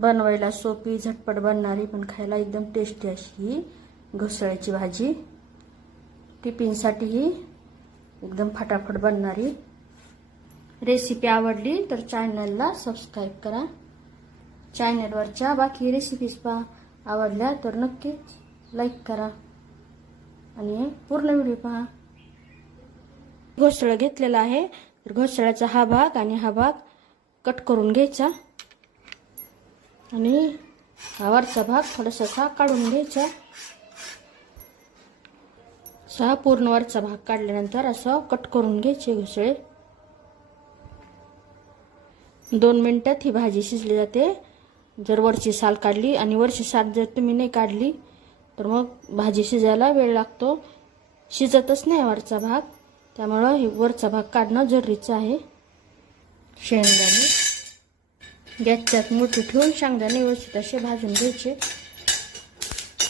बनवायला सोपी, झटपट बनणारी, पण खायला एकदम टेस्टी अशी ही घोसाळ्याची भाजी. टिफिनसाठीही एकदम फटाफट बनणारी रेसिपी आवडली तर चॅनलला सबस्क्राईब करा. चॅनलवरच्या बाकी रेसिपीज पहा. आवडल्या तर नक्कीच लाईक करा आणि पूर्ण व्हिडिओ पहा. घोसाळा घेतलेला आहे, तर घोसाळ्याचा हा भाग आणि हा भाग कट करून घ्यायचा आणि हा वरचा भाग थोडासा काढून घ्यायचा. असा पूर्ण वरचा भाग काढल्यानंतर असं कट करून घ्यायचे घोसाळे. 2 मिनिटात ही भाजी शिजली जाते. जर वरची साल काढली आणि वरची साल जर तुम्ही नाही काढली तर मग भाजी शिजायला वेळ लागतो, शिजतच नाही वरचा भाग. त्यामुळे हे वरचा भाग काढणं जरुरीचं आहे. शेंगदाणे गॅसच्यात मोठी ठेवून शेंगदाणे व्यवस्थित असे भाजून घ्यायचे.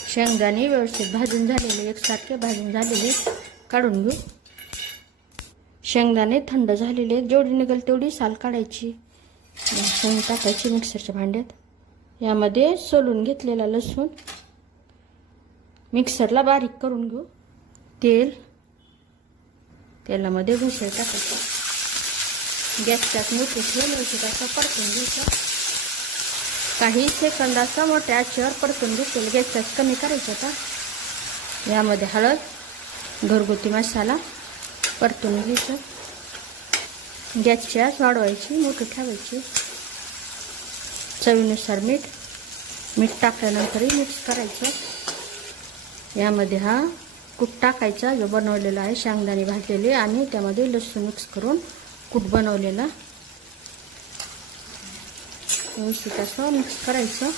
शेंगदाणे व्यवस्थित भाजून झालेले, एकसारखे भाजून झालेले काढून घेऊ. शेंगदाणे थंड झालेले, जेवढी निघेल तेवढी साल काढायची. शेंग टाकायची मिक्सरच्या भांड्यात. यामध्ये सोलून घेतलेला लसूण मिक्सरला बारीक करून घेऊ. तेलामध्ये घोसाळे टाकायचं. गॅसच्यात मोठी ठेवून व्यवस्थित असं परतून घ्यायचं. काही सेकंद असं मोठ्या आचेवर परतून घेतलेलं गॅसच्यात कमी करायचं. आता यामध्ये हळद, घरगुती मसाला परतून घ्यायचं. गॅसची आच वाढवायची, मोठी ठेवायची. चवीनुसार मीठ टाकल्यानंतरही मिक्स करायचं. यामध्ये हा कूट टाकायचा जो बनवलेला आहे, शेंगदाणे भाजलेले आणि त्यामध्ये लसूण मिक्स करून कूट बनवलेला. व्यवस्थित असं मिक्स करायचं.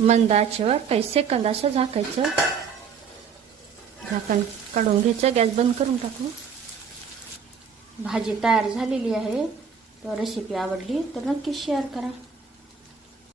मंद आचेवर काही सेकंद असं झाकायचं. झाकण काढून घ्यायचं, गॅस बंद करून टाकू. भाजी तयार झालेली आहे. तर रेसिपी आवडली तर नक्की शेअर करा.